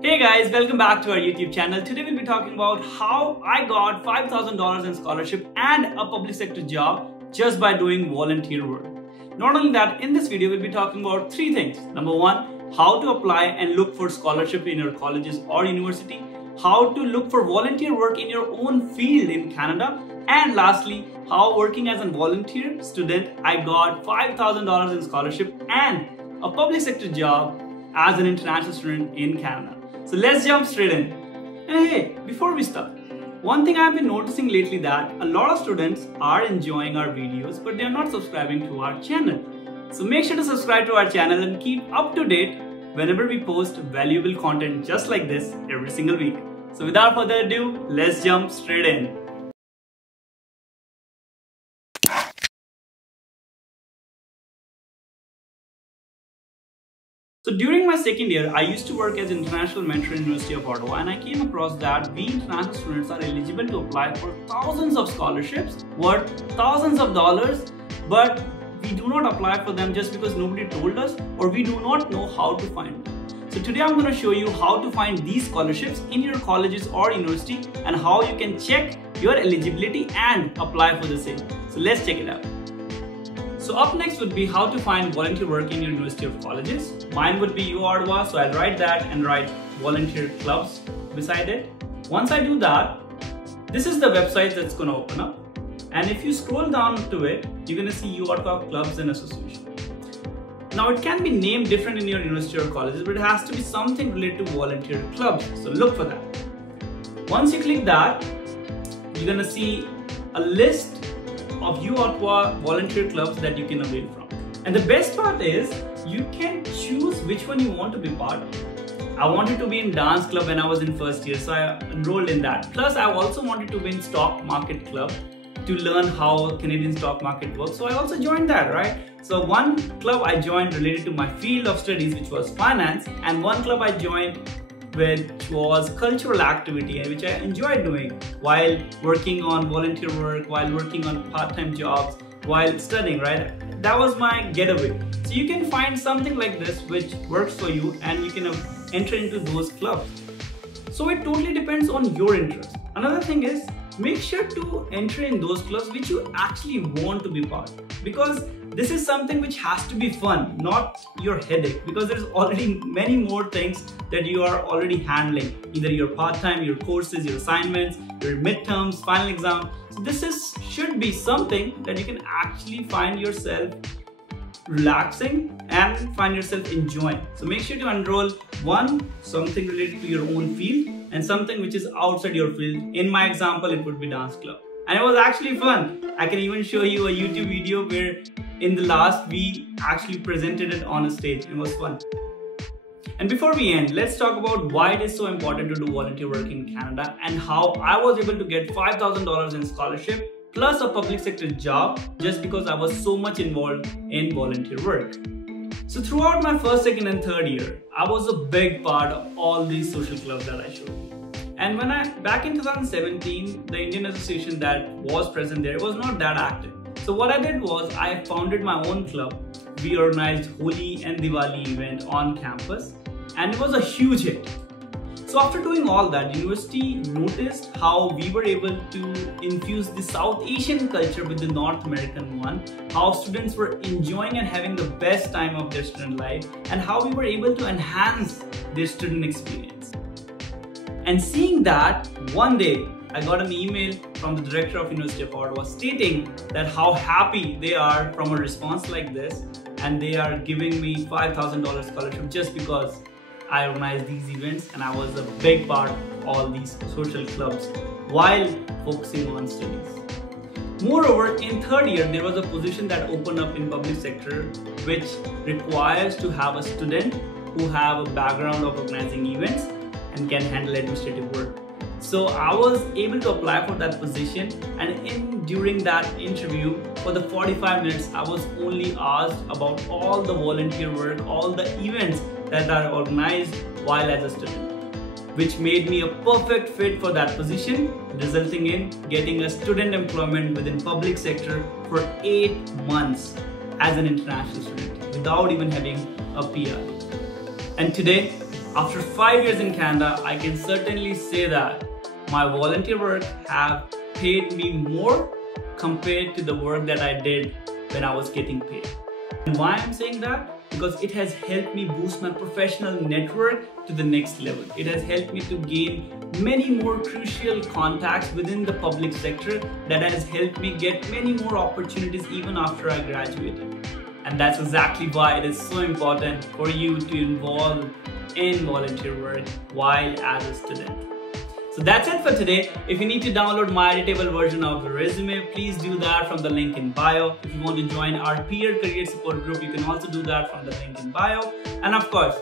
Hey guys, welcome back to our YouTube channel. Today we'll be talking about how I got $5,000 in scholarship and a public sector job just by doing volunteer work. Not only that, in this video we'll be talking about three things. Number one, how to apply and look for scholarship in your colleges or university. How to look for volunteer work in your own field in Canada. And lastly, how working as a volunteer student, I got $5,000 in scholarship and a public sector job as an international student in Canada. So let's jump straight in. And hey, before we start, one thing I've been noticing lately that a lot of students are enjoying our videos, but they are not subscribing to our channel. So make sure to subscribe to our channel and keep up to date whenever we post valuable content just like this every single week. So without further ado, let's jump straight in. So during my second year, I used to work as an international mentor in University of Ottawa, and I came across that we international students are eligible to apply for thousands of scholarships worth thousands of dollars, but we do not apply for them just because nobody told us or we do not know how to find them. So today I'm going to show you how to find these scholarships in your colleges or university and how you can check your eligibility and apply for the same. So let's check it out. So up next would be how to find volunteer work in your university or colleges. Mine would be U Ottawa, so I'll write that and write volunteer clubs beside it. Once I do that, this is the website that's going to open up. And if you scroll down to it, you're going to see U Ottawa clubs and association. Now it can be named different in your university or colleges, but it has to be something related to volunteer clubs. So look for that. Once you click that, you're going to see a list of U Ottawa volunteer clubs that you can avail from. And the best part is you can choose which one you want to be part of. I wanted to be in dance club when I was in first year, so I enrolled in that. Plus I also wanted to be in stock market club to learn how Canadian stock market works, so I also joined that, right? So one club I joined related to my field of studies, which was finance, and one club I joined which was cultural activity, and which I enjoyed doing while working on volunteer work, while working on part-time jobs, while studying, right? That was my getaway. So you can find something like this which works for you and you can enter into those clubs. So it totally depends on your interest. Another thing is, make sure to enter in those clubs which you actually want to be part of, because this is something which has to be fun, not your headache, because there's already many more things that you are already handling, either your part-time, your courses, your assignments, your midterms, final exam. So this should be something that you can actually find yourself relaxing and find yourself enjoying. So make sure to enroll something related to your own field and something which is outside your field. In my example, it would be dance club. And it was actually fun. I can even show you a YouTube video where in the last we actually presented it on a stage. It was fun. And before we end, let's talk about why it is so important to do volunteer work in Canada and how I was able to get $5,000 in scholarship plus a public sector job just because I was so much involved in volunteer work. So throughout my first, second and third year, I was a big part of all these social clubs that I showed you. And back in 2017, the Indian association that was present there was not that active. So what I did was I founded my own club. We organized Holi and Diwali event on campus and it was a huge hit. So after doing all that, university noticed how we were able to infuse the South Asian culture with the North American one, how students were enjoying and having the best time of their student life, and how we were able to enhance their student experience. And seeing that, one day I got an email from the director of University of Ottawa stating that how happy they are from a response like this, and they are giving me $5,000 scholarship just because I organized these events and I was a big part of all these social clubs while focusing on studies. Moreover, in third year, there was a position that opened up in public sector which requires to have a student who have a background of organizing events and can handle administrative work. So I was able to apply for that position, and during that interview for the 45 minutes I was only asked about all the volunteer work, all the events that are organized while as a student, which made me a perfect fit for that position, resulting in getting a student employment within public sector for 8 months as an international student without even having a PR. And today After 5 years in Canada, I can certainly say that my volunteer work have paid me more compared to the work that I did when I was getting paid. And why I'm saying that? Because it has helped me boost my professional network to the next level. It has helped me to gain many more crucial contacts within the public sector that has helped me get many more opportunities even after I graduated. And that's exactly why it is so important for you to involve in volunteer work while as a student. So that's it for today. If you need to download my editable version of the resume, please do that from the link in bio. If you want to join our peer career support group, you can also do that from the link in bio. And of course,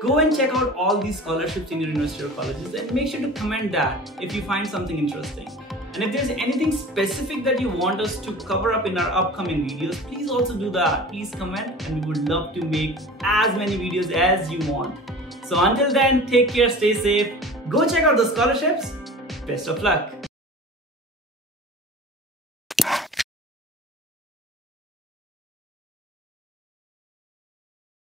go and check out all these scholarships in your university or colleges and make sure to comment that if you find something interesting. And if there's anything specific that you want us to cover up in our upcoming videos, please also do that. Please comment and we would love to make as many videos as you want. So until then, take care, stay safe, go check out the scholarships. Best of luck.